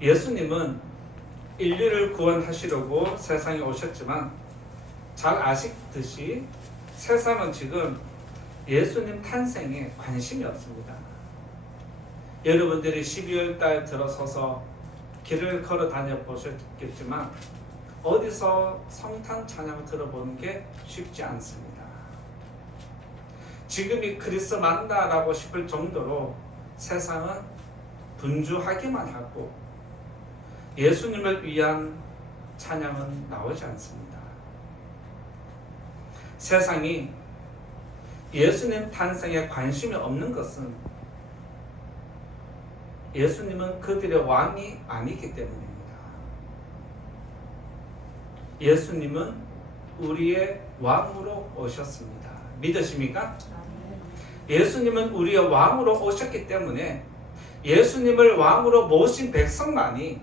예수님은 인류를 구원하시려고 세상에 오셨지만 잘 아시듯이 세상은 지금 예수님 탄생에 관심이 없습니다. 여러분들이 12월 달 들어서서 길을 걸어 다녀 보셨겠지만 어디서 성탄 찬양을 들어보는 게 쉽지 않습니다. 지금이 크리스마스라고 싶을 정도로 세상은 분주하기만 하고 예수님을 위한 찬양은 나오지 않습니다. 세상이 예수님 탄생에 관심이 없는 것은 예수님은 그들의 왕이 아니기 때문입니다. 예수님은 우리의 왕으로 오셨습니다. 믿으십니까? 예수님은 우리의 왕으로 오셨기 때문에 예수님을 왕으로 모신 백성만이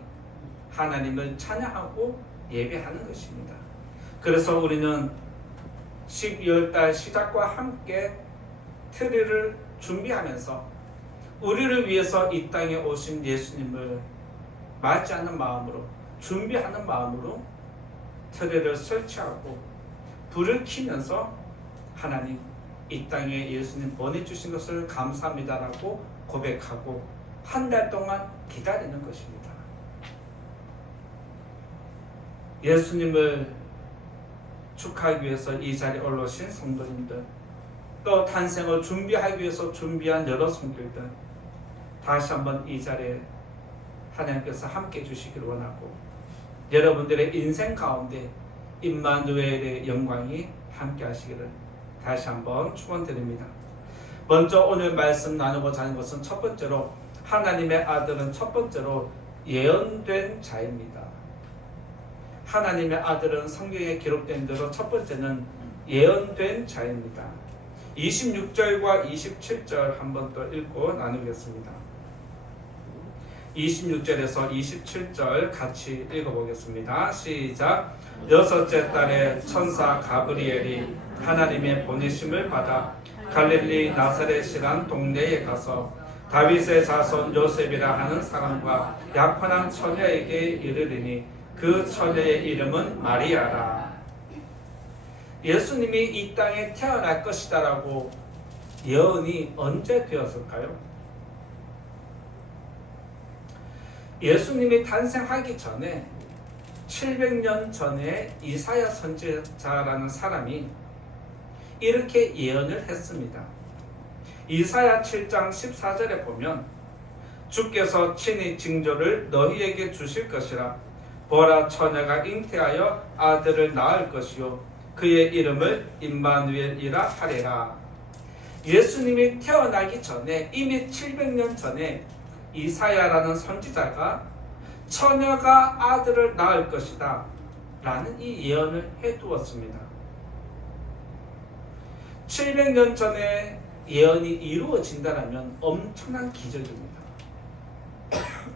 하나님을 찬양하고 예배하는 것입니다. 그래서 우리는 12월달 시작과 함께 트리를 준비하면서 우리를 위해서 이 땅에 오신 예수님을 맞이하는 마음으로, 준비하는 마음으로 트리를 설치하고 불을 켜면서 하나님, 이 땅에 예수님 보내주신 것을 감사합니다라고 고백하고 한 달 동안 기다리는 것입니다. 예수님을 축하하기 위해서 이 자리에 올라오신 성도님들, 또 탄생을 준비하기 위해서 준비한 여러 손길들, 다시 한번 이 자리에 하나님께서 함께 해주시기를 원하고 여러분들의 인생 가운데 임마누엘의 영광이 함께 하시기를 다시 한번 축원드립니다. 먼저 오늘 말씀 나누고자 하는 것은 첫 번째로 하나님의 아들은 첫 번째로 예언된 자입니다. 하나님의 아들은 성경에 기록된 대로 첫 번째는 예언된 자입니다. 26절과 27절 한번 더 읽고 나누겠습니다. 26절에서 27절 같이 읽어보겠습니다. 시작. 여섯째 달에 천사 가브리엘이 하나님의 보내심을 받아 갈릴리 나사렛이란 동네에 가서 다윗의 자손 요셉이라 하는 사람과 약혼한 처녀에게 이르리니 그 처녀의 이름은 마리아라. 예수님이 이 땅에 태어날 것이다 라고 예언이 언제 되었을까요? 예수님이 탄생하기 전에 700년 전에 이사야 선지자라는 사람이 이렇게 예언을 했습니다. 이사야 7장 14절에 보면 주께서 친히 징조를 너희에게 주실 것이라. 보라, 처녀가 잉태하여 아들을 낳을 것이요 그의 이름을 임마누엘이라 하리라. 예수님이 태어나기 전에 이미 700년 전에 이사야라는 선지자가 처녀가 아들을 낳을 것이다 라는 이 예언을 해두었습니다. 700년 전에 예언이 이루어진다면 엄청난 기적입니다.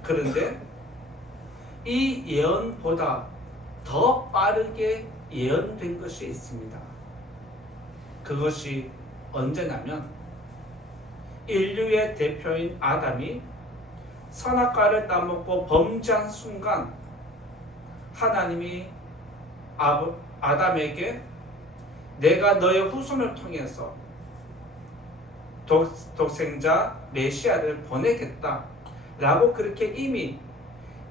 그런데 이 예언보다 더 빠르게 예언된 것이 있습니다. 그것이 언제냐면 인류의 대표인 아담이 선악과를 따먹고 범죄한 순간 하나님이 아담에게 내가 너의 후손을 통해서 독생자 메시아를 보내겠다 라고 그렇게 이미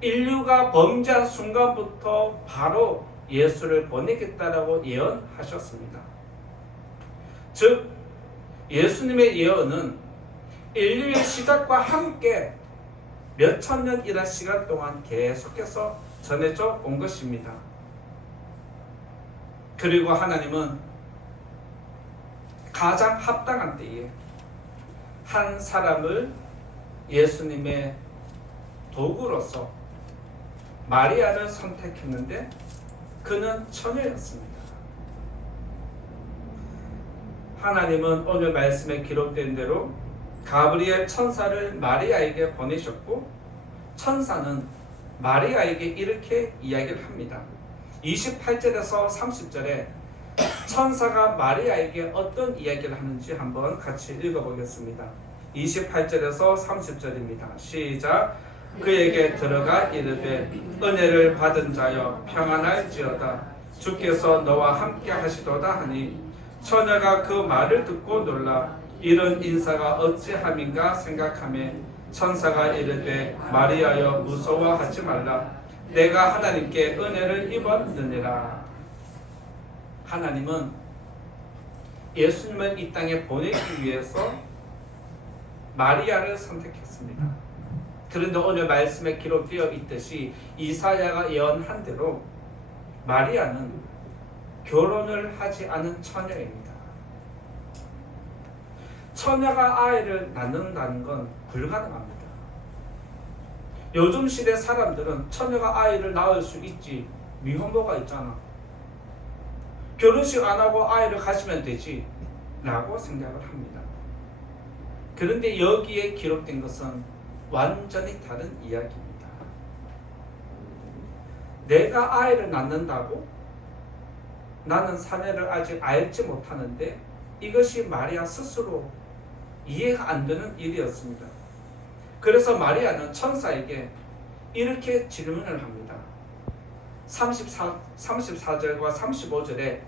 인류가 범죄한 순간부터 바로 예수를 보내겠다라고 예언하셨습니다. 즉 예수님의 예언은 인류의 시작과 함께 몇천 년이라는 시간 동안 계속해서 전해져 온 것입니다. 그리고 하나님은 가장 합당한 때에 한 사람을 예수님의 도구로서 마리아를 선택했는데 그는 처녀였습니다. 하나님은 오늘 말씀에 기록된 대로 가브리엘 천사를 마리아에게 보내셨고 천사는 마리아에게 이렇게 이야기를 합니다. 28절에서 30절에 천사가 마리아에게 어떤 이야기를 하는지 한번 같이 읽어보겠습니다. 28절에서 30절입니다. 시작. 그에게 들어가 이르되 은혜를 받은 자여 평안할지어다. 주께서 너와 함께 하시도다 하니 처녀가 그 말을 듣고 놀라 이런 인사가 어찌함인가 생각하며 천사가 이르되 마리아여 무서워하지 말라. 내가 하나님께 은혜를 입었느니라. 하나님은 예수님을 이 땅에 보내기 위해서 마리아를 선택했습니다. 그런데 오늘 말씀에 기록되어 있듯이 이사야가 예언한 대로 마리아는 결혼을 하지 않은 처녀입니다. 처녀가 아이를 낳는다는 건 불가능합니다. 요즘 시대 사람들은 처녀가 아이를 낳을 수 있지, 미혼모가 있잖아, 결혼식 안 하고 아이를 가지면 되지 라고 생각을 합니다. 그런데 여기에 기록된 것은 완전히 다른 이야기입니다. 내가 아이를 낳는다고? 나는 사내를 아직 알지 못하는데 이것이 마리아 스스로 이해가 안 되는 일이었습니다. 그래서 마리아는 천사에게 이렇게 질문을 합니다. 34절과 35절에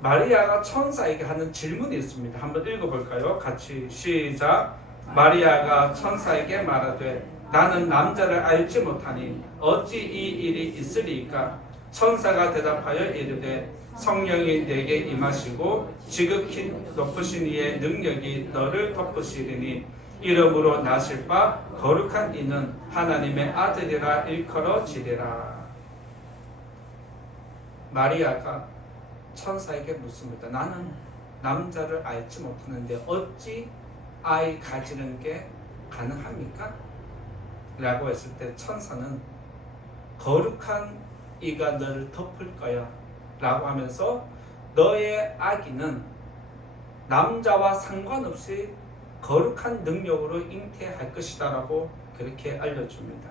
마리아가 천사에게 하는 질문이 있습니다. 한번 읽어볼까요? 같이 시작. 마리아가 천사에게 말하되 나는 남자를 알지 못하니 어찌 이 일이 있으리이까? 천사가 대답하여 이르되 성령이 내게 임하시고 지극히 높으신 이의 능력이 너를 덮으시리니 이름으로 나실 바 거룩한 이는 하나님의 아들이라 일컬어지리라. 마리아가 천사에게 묻습니다. 나는 남자를 알지 못하는데 어찌 아이 가지는 게 가능합니까? 라고 했을 때 천사는 거룩한 이가 너를 덮을 거야 라고 하면서 너의 아기는 남자와 상관없이 거룩한 능력으로 잉태할 것이다 라고 그렇게 알려줍니다.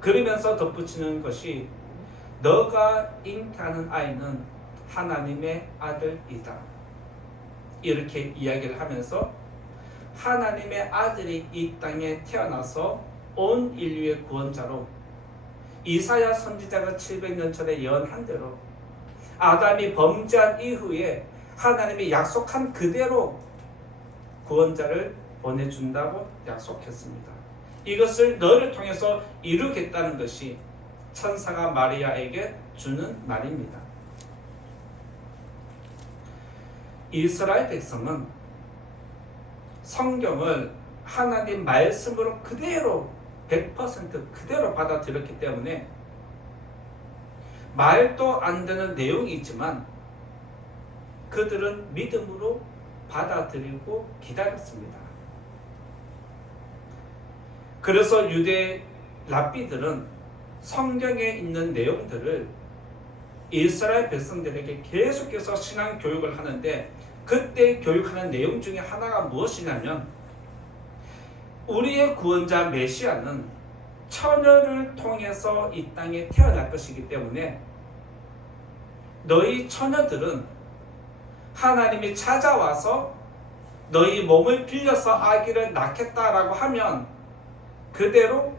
그러면서 덧붙이는 것이 너가 잉태하는 아이는 하나님의 아들이다. 이렇게 이야기를 하면서 하나님의 아들이 이 땅에 태어나서 온 인류의 구원자로 이사야 선지자가 700년 전에 예언한 대로 아담이 범죄한 이후에 하나님이 약속한 그대로 구원자를 보내준다고 약속했습니다. 이것을 너를 통해서 이루겠다는 것이 천사가 마리아에게 주는 말입니다. 이스라엘 백성은 성경을 하나님 말씀으로 그대로 100% 그대로 받아들였기 때문에 말도 안 되는 내용이 있지만 그들은 믿음으로 받아들이고 기다렸습니다. 그래서 유대 랍비들은 성경에 있는 내용들을 이스라엘 백성들에게 계속해서 신앙 교육을 하는데 그때 교육하는 내용 중에 하나가 무엇이냐면 우리의 구원자 메시아는 처녀를 통해서 이 땅에 태어날 것이기 때문에 너희 처녀들은 하나님이 찾아와서 너희 몸을 빌려서 아기를 낳겠다라고 하면 그대로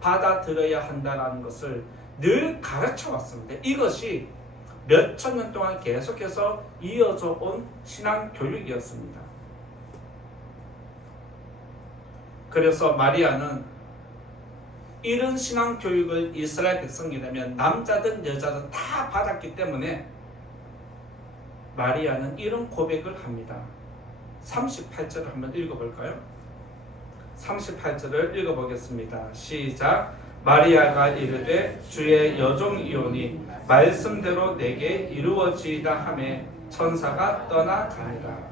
받아들여야 한다는 것을 늘 가르쳐 왔습니다. 이것이 몇 천 년 동안 계속해서 이어져 온 신앙 교육이었습니다. 그래서 마리아는 이런 신앙 교육을 이스라엘 백성이라면 남자든 여자든 다 받았기 때문에 마리아는 이런 고백을 합니다. 38절을 한번 읽어볼까요? 38절을 읽어보겠습니다. 시작. 마리아가 이르되 주의 여종이오니 말씀대로 내게 이루어지이다 하며 천사가 떠나가니라.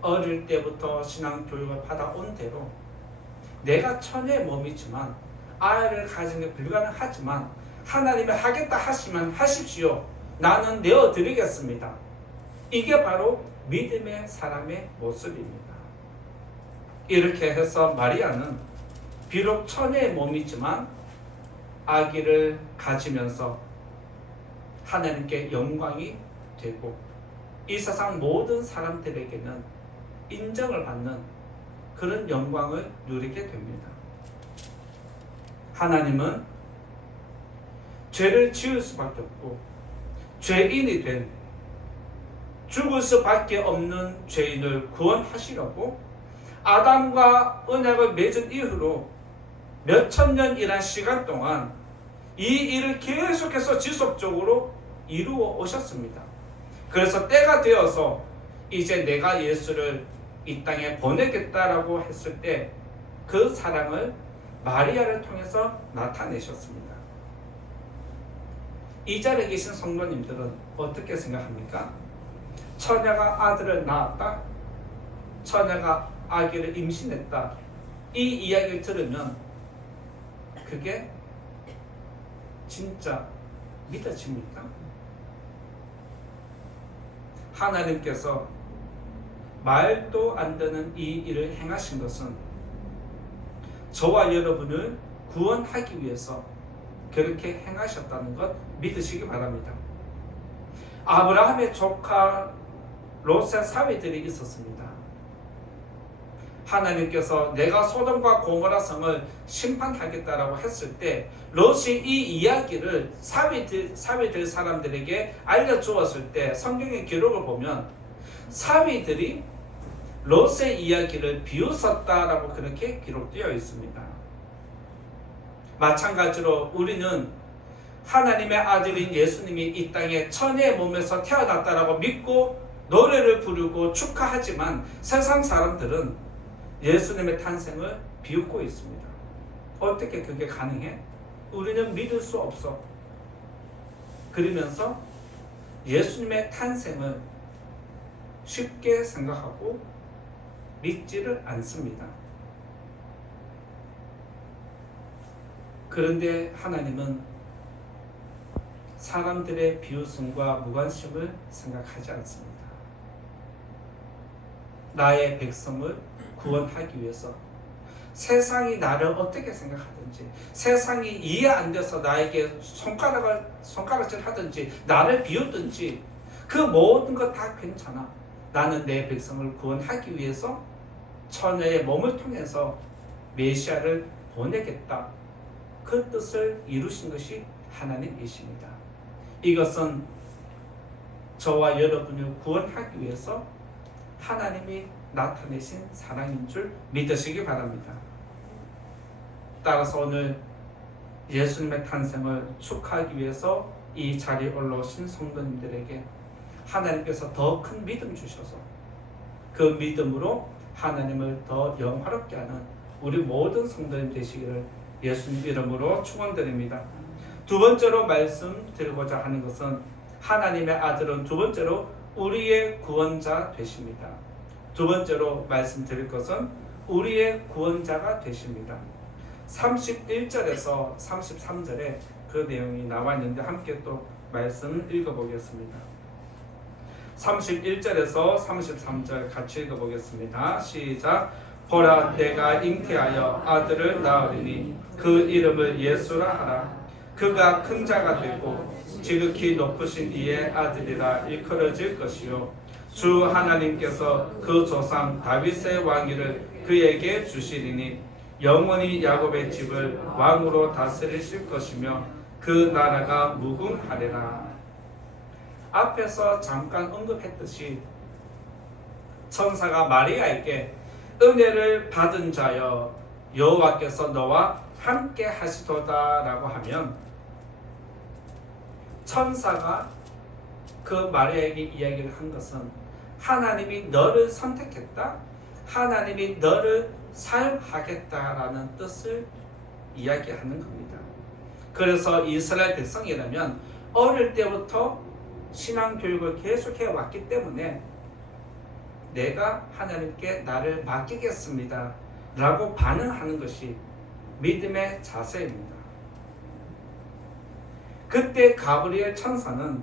어릴 때부터 신앙 교육을 받아온 대로 내가 처녀의 몸이지만 아이를 가지는 게 불가능하지만 하나님이 하겠다 하시면 하십시오. 나는 내어드리겠습니다. 이게 바로 믿음의 사람의 모습입니다. 이렇게 해서 마리아는 비록 처녀의 몸이지만 아기를 가지면서 하나님께 영광이 되고 이 세상 모든 사람들에게는 인정을 받는 그런 영광을 누리게 됩니다. 하나님은 죄를 지을 수밖에 없고 죄인이 된 죽을 수밖에 없는 죄인을 구원하시려고 아담과 언약을 맺은 이후로 몇천 년이란 시간 동안 이 일을 계속해서 지속적으로 이루어 오셨습니다. 그래서 때가 되어서 이제 내가 예수를 이 땅에 보내겠다라고 했을 때 그 사랑을 마리아를 통해서 나타내셨습니다. 이 자리에 계신 성도님들은 어떻게 생각합니까? 처녀가 아들을 낳았다, 처녀가 아기를 임신했다, 이 이야기를 들으면 그게 진짜 믿어집니까? 하나님께서 말도 안 되는 이 일을 행하신 것은 저와 여러분을 구원하기 위해서 그렇게 행하셨다는 것 믿으시기 바랍니다. 아브라함의 조카 롯의 사위들이 있었습니다. 하나님께서 내가 소돔과 고모라 성을 심판하겠다라고 했을 때 롯이 이 이야기를 사위들 사람들에게 알려주었을 때 성경의 기록을 보면 사위들이 롯의 이야기를 비웃었다라고 그렇게 기록되어 있습니다. 마찬가지로 우리는 하나님의 아들인 예수님이 이 땅에 처녀의 몸에서 태어났다라고 믿고 노래를 부르고 축하하지만 세상 사람들은 예수님의 탄생을 비웃고 있습니다. 어떻게 그게 가능해? 우리는 믿을 수 없어. 그러면서 예수님의 탄생을 쉽게 생각하고 믿지를 않습니다. 그런데 하나님은 사람들의 비웃음과 무관심을 생각하지 않습니다. 나의 백성을 구원하기 위해서 세상이 나를 어떻게 생각하든지, 세상이 이해 안 돼서 나에게 손가락질 하든지, 나를 비웃든지, 그 모든 것 다 괜찮아. 나는 내 백성을 구원하기 위해서 처녀의 몸을 통해서 메시아를 보내겠다. 그 뜻을 이루신 것이 하나님이십니다. 이것은 저와 여러분을 구원하기 위해서 하나님이 나타내신 사랑인 줄 믿으시기 바랍니다. 따라서 오늘 예수님의 탄생을 축하하기 위해서 이 자리에 올라오신 성도님들에게 하나님께서 더 큰 믿음 주셔서 그 믿음으로 하나님을 더 영화롭게 하는 우리 모든 성도님 되시기를 예수님 이름으로 축원드립니다. 두 번째로 말씀드리고자 하는 것은 하나님의 아들은 두 번째로 우리의 구원자 되십니다. 두 번째로 말씀드릴 것은 우리의 구원자가 되십니다. 31절에서 33절에 그 내용이 나와 있는데 함께 또 말씀을 읽어보겠습니다. 31절에서 33절 같이 읽어보겠습니다. 시작. 보라, 내가 잉태하여 아들을 낳으리니 그 이름을 예수라 하라. 그가 큰 자가 되고 지극히 높으신 이의 아들이라 일컬어질 것이요 주 하나님께서 그 조상 다윗의 왕위를 그에게 주시리니 영원히 야곱의 집을 왕으로 다스리실 것이며 그 나라가 무궁하리라. 앞에서 잠깐 언급했듯이 천사가 마리아에게 은혜를 받은 자여 여호와께서 너와 함께 하시도다 라고 하면 천사가 그 마리아에게 이야기를 한 것은 하나님이 너를 선택했다, 하나님이 너를 사용하겠다라는 뜻을 이야기하는 겁니다. 그래서 이스라엘 백성이라면 어릴 때부터 신앙교육을 계속해 왔기 때문에 내가 하나님께 나를 맡기겠습니다 라고 반응하는 것이 믿음의 자세입니다. 그때 가브리엘 천사는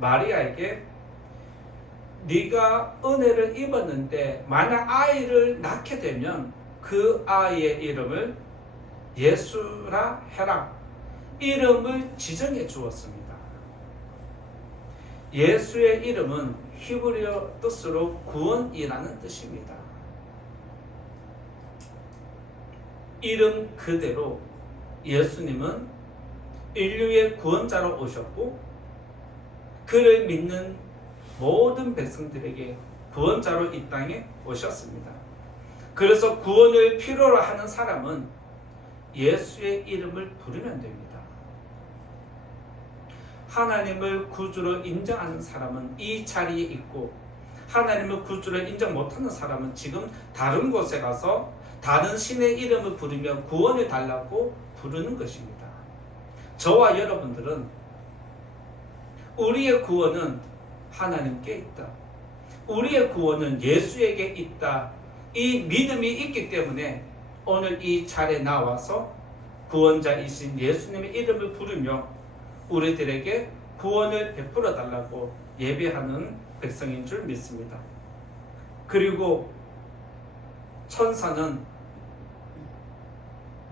마리아에게 네가 은혜를 입었는데 만약 아이를 낳게 되면 그 아이의 이름을 예수라 해라. 이름을 지정해 주었습니다. 예수의 이름은 히브리어 뜻으로 구원이라는 뜻입니다. 이름 그대로 예수님은 인류의 구원자로 오셨고 그를 믿는 모든 백성들에게 구원자로 이 땅에 오셨습니다. 그래서 구원을 필요로 하는 사람은 예수의 이름을 부르면 됩니다. 하나님을 구주로 인정하는 사람은 이 자리에 있고 하나님을 구주로 인정 못하는 사람은 지금 다른 곳에 가서 다른 신의 이름을 부르며 구원을 달라고 부르는 것입니다. 저와 여러분들은 우리의 구원은 하나님께 있다. 우리의 구원은 예수에게 있다. 이 믿음이 있기 때문에 오늘 이 자리에 나와서 구원자이신 예수님의 이름을 부르며 우리들에게 구원을 베풀어 달라고 예배하는 백성인 줄 믿습니다. 그리고 천사는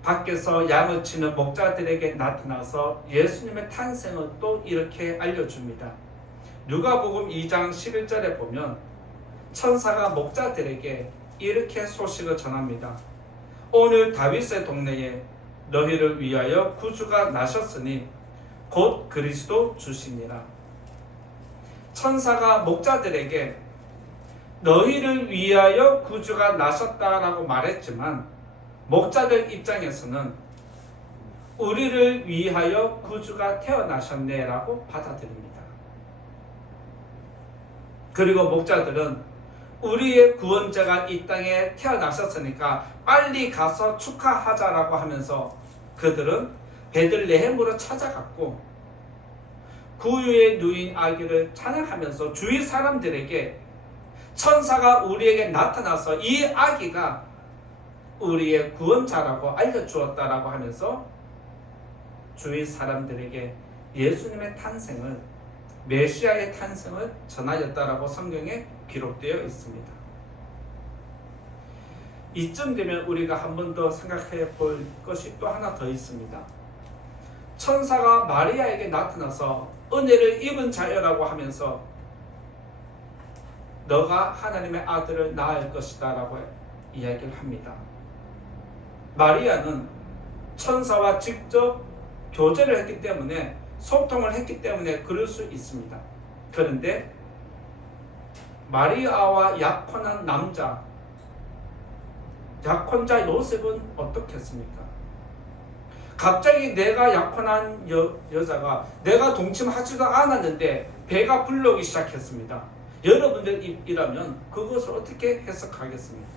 밖에서 양을 치는 목자들에게 나타나서 예수님의 탄생을 또 이렇게 알려줍니다. 누가복음 2장 11절에 보면 천사가 목자들에게 이렇게 소식을 전합니다. 오늘 다윗의 동네에 너희를 위하여 구주가 나셨으니 곧 그리스도 주시니라. 천사가 목자들에게 너희를 위하여 구주가 나셨다라고 말했지만 목자들 입장에서는 우리를 위하여 구주가 태어나셨네라고 받아들입니다. 그리고 목자들은 우리의 구원자가 이 땅에 태어나셨으니까 빨리 가서 축하하자라고 하면서 그들은 베들레헴으로 찾아갔고 구유에 누인 아기를 찬양하면서 주위 사람들에게 천사가 우리에게 나타나서 이 아기가 우리의 구원자라고 알려주었다라고 하면서 주위 사람들에게 예수님의 탄생을, 메시아의 탄생을 전하였다라고 성경에 기록되어 있습니다. 이쯤 되면 우리가 한 번 더 생각해 볼 것이 또 하나 더 있습니다. 천사가 마리아에게 나타나서 은혜를 입은 자여라고 하면서 너가 하나님의 아들을 낳을 것이다 라고 이야기를 합니다. 마리아는 천사와 직접 교제를 했기 때문에, 소통을 했기 때문에 그럴 수 있습니다. 그런데 마리아와 약혼한 남자, 약혼자 요셉은 어떻게 했습니까? 갑자기 내가 약혼한 여자가 내가 동침하지도 않았는데 배가 불러오기 시작했습니다. 여러분들이라면 그것을 어떻게 해석하겠습니까?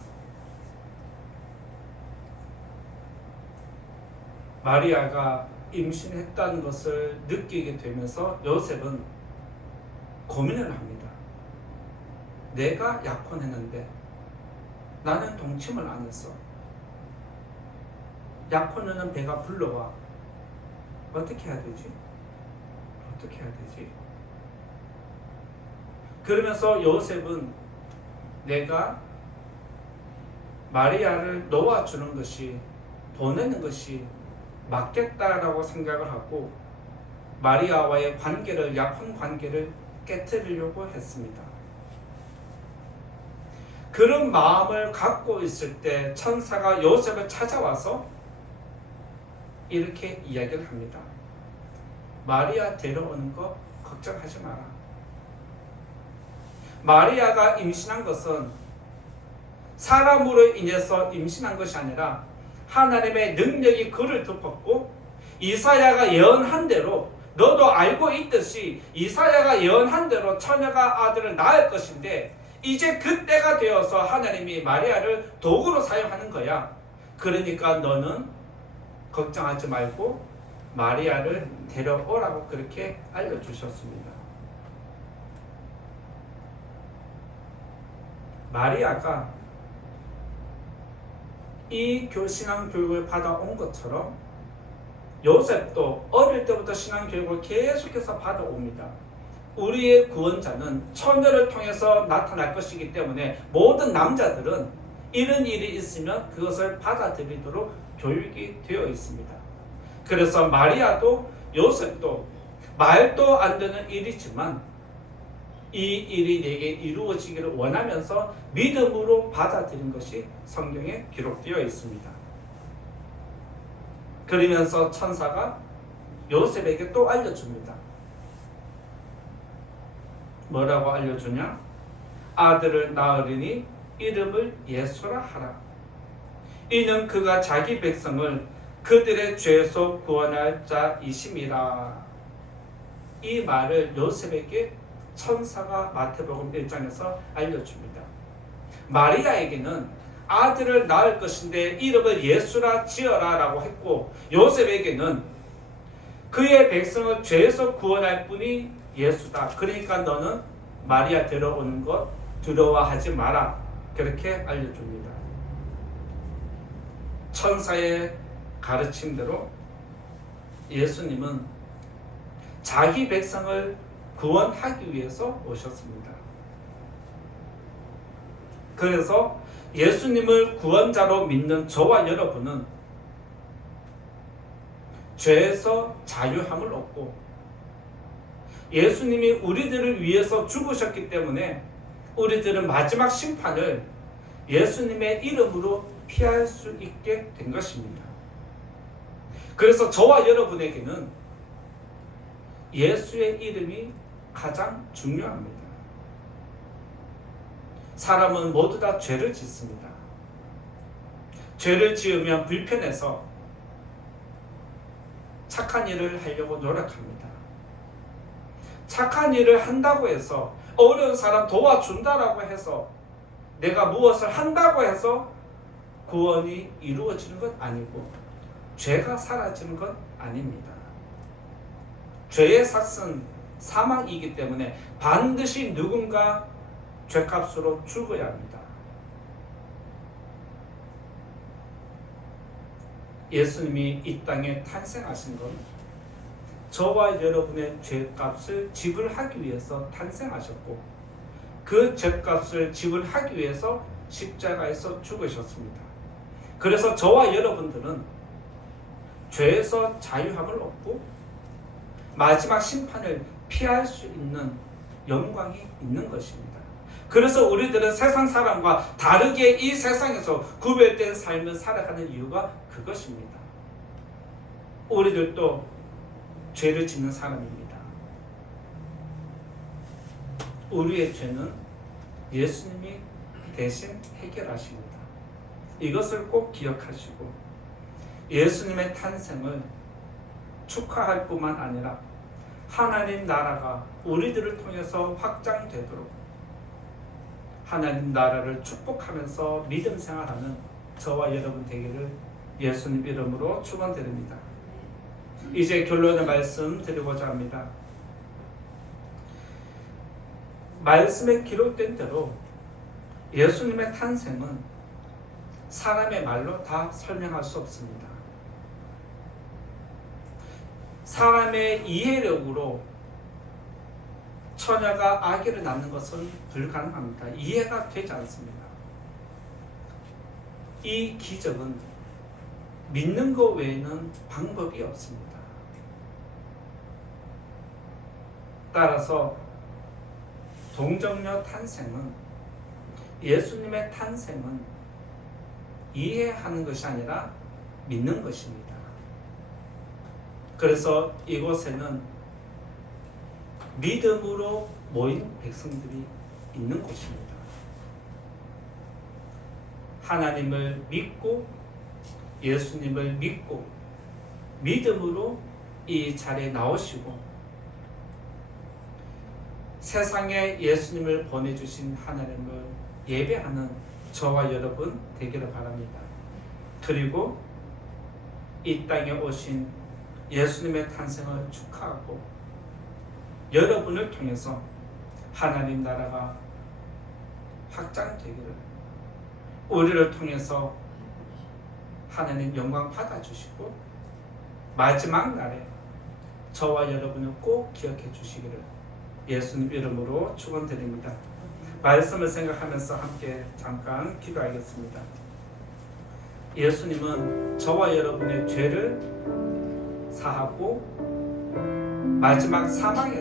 마리아가 임신했다는 것을 느끼게 되면서 요셉은 고민을 합니다. 내가 약혼했는데 나는 동침을 안 했어. 약혼녀는 배가 불러와. 어떻게 해야 되지? 어떻게 해야 되지? 그러면서 요셉은 내가 마리아를 놓아주는 것이, 보내는 것이 맞겠다라고 생각을 하고 마리아와의 관계를, 약혼 관계를 깨뜨리려고 했습니다. 그런 마음을 갖고 있을 때 천사가 요셉을 찾아와서 이렇게 이야기를 합니다. 마리아 데려오는 거 걱정하지 마라. 마리아가 임신한 것은 사람으로 인해서 임신한 것이 아니라 하나님의 능력이 그를 덮었고 이사야가 예언한 대로, 너도 알고 있듯이 이사야가 예언한 대로 처녀가 아들을 낳을 것인데 이제 그때가 되어서 하나님이 마리아를 도구로 사용하는 거야. 그러니까 너는 걱정하지 말고 마리아를 데려오라고 그렇게 알려주셨습니다. 마리아가 이 신앙교육을 받아온 것처럼 요셉도 어릴 때부터 신앙교육을 계속해서 받아옵니다. 우리의 구원자는 처녀를 통해서 나타날 것이기 때문에 모든 남자들은 이런 일이 있으면 그것을 받아들이도록 교육이 되어 있습니다. 그래서 마리아도 요셉도 말도 안 되는 일이지만 이 일이 내게 이루어지기를 원하면서 믿음으로 받아들인 것이 성경에 기록되어 있습니다. 그러면서 천사가 요셉에게 또 알려줍니다. 뭐라고 알려주냐? 아들을 낳으리니 이름을 예수라 하라. 이는 그가 자기 백성을 그들의 죄에서 구원할 자이심이라. 이 말을 요셉에게 천사가 마태복음 1장에서 알려줍니다. 마리아에게는 아들을 낳을 것인데 이름을 예수라 지어라 라고 했고, 요셉에게는 그의 백성을 죄에서 구원할 분이 예수다. 그러니까 너는 마리아 데려오는 것 두려워하지 마라. 그렇게 알려줍니다. 천사의 가르침대로 예수님은 자기 백성을 구원하기 위해서 오셨습니다. 그래서 예수님을 구원자로 믿는 저와 여러분은 죄에서 자유함을 얻고, 예수님이 우리들을 위해서 죽으셨기 때문에 우리들은 마지막 심판을 예수님의 이름으로 피할 수 있게 된 것입니다. 그래서 저와 여러분에게는 예수의 이름이 가장 중요합니다. 사람은 모두 다 죄를 짓습니다. 죄를 지으면 불편해서 착한 일을 하려고 노력합니다. 착한 일을 한다고 해서, 어려운 사람 도와준다라고 해서, 내가 무엇을 한다고 해서 구원이 이루어지는 것 아니고 죄가 사라지는 것 아닙니다. 죄의 삭은 사망이기 때문에 반드시 누군가 죄값으로 죽어야 합니다. 예수님이 이 땅에 탄생하신 건 저와 여러분의 죄값을 지불하기 위해서 탄생하셨고, 그 죄값을 지불하기 위해서 십자가에서 죽으셨습니다. 그래서 저와 여러분들은 죄에서 자유함을 얻고 마지막 심판을 피할 수 있는 영광이 있는 것입니다. 그래서 우리들은 세상 사람과 다르게 이 세상에서 구별된 삶을 살아가는 이유가 그것입니다. 우리들도 죄를 짓는 사람입니다. 우리의 죄는 예수님이 대신 해결하십니다. 이것을 꼭 기억하시고 예수님의 탄생을 축하할 뿐만 아니라 하나님 나라가 우리들을 통해서 확장되도록 하나님 나라를 축복하면서 믿음 생활하는 저와 여러분 되기를 예수님 이름으로 축원드립니다. 이제 결론의 말씀 드리고자 합니다. 말씀에 기록된 대로 예수님의 탄생은 사람의 말로 다 설명할 수 없습니다. 사람의 이해력으로 처녀가 아기를 낳는 것은 불가능합니다. 이해가 되지 않습니다. 이 기적은 믿는 것 외에는 방법이 없습니다. 따라서 동정녀 탄생은, 예수님의 탄생은 이해하는 것이 아니라 믿는 것입니다. 그래서 이곳에는 믿음으로 모인 백성들이 있는 곳입니다. 하나님을 믿고 예수님을 믿고 믿음으로 이 자리에 나오시고 세상에 예수님을 보내주신 하나님을 예배하는 저와 여러분 되기를 바랍니다. 그리고 이 땅에 오신 예수님의 탄생을 축하하고 여러분을 통해서 하나님 나라가 확장되기를, 우리를 통해서 하나님 영광 받아주시고 마지막 날에 저와 여러분을 꼭 기억해 주시기를 예수님 이름으로 축원드립니다. 말씀을 생각하면서 함께 잠깐 기도하겠습니다. 예수님은 저와 여러분의 죄를 사하고 마지막 사망에